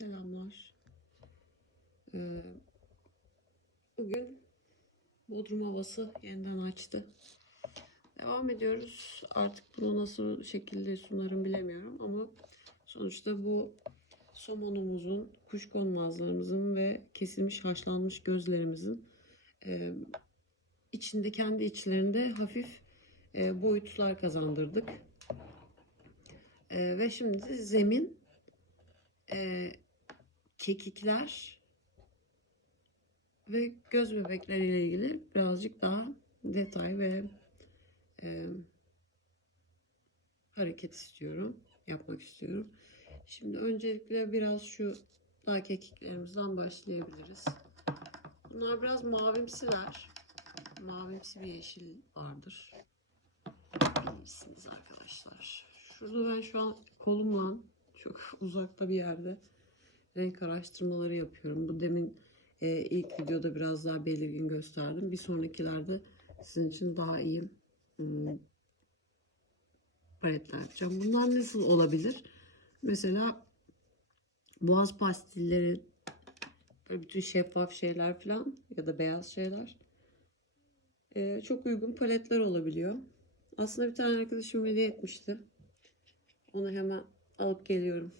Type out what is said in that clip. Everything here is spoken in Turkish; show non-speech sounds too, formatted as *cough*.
Selamlar. Ee, bugün Bodrum havası yeniden açtı. Devam ediyoruz. Artık bunu nasıl şekilde sunarım bilemiyorum ama sonuçta bu somonumuzun, kuşkonmazlarımızın ve kesilmiş haşlanmış gözlerimizin e, içinde kendi içlerinde hafif e, boyutlar kazandırdık. E, ve şimdi zemin kekikler ve göz bebekleriyle ilgili birazcık daha detay ve e, hareket istiyorum, yapmak istiyorum. Şimdi öncelikle biraz şu daha kekiklerimizden başlayabiliriz. Bunlar biraz mavimsiler. Mavimsi bir yeşil vardır. Bilirsiniz arkadaşlar. Şurada ben şu an kolumla çok *laughs* uzakta bir yerde renk araştırmaları yapıyorum. Bu demin e, ilk videoda biraz daha belirgin gösterdim. Bir sonrakilerde sizin için daha iyi hmm, paletler yapacağım. Bunlar nasıl olabilir? Mesela boğaz pastilleri bütün şeffaf şeyler falan ya da beyaz şeyler e, çok uygun paletler olabiliyor. Aslında bir tane arkadaşım hediye etmişti. Onu hemen alıp geliyorum.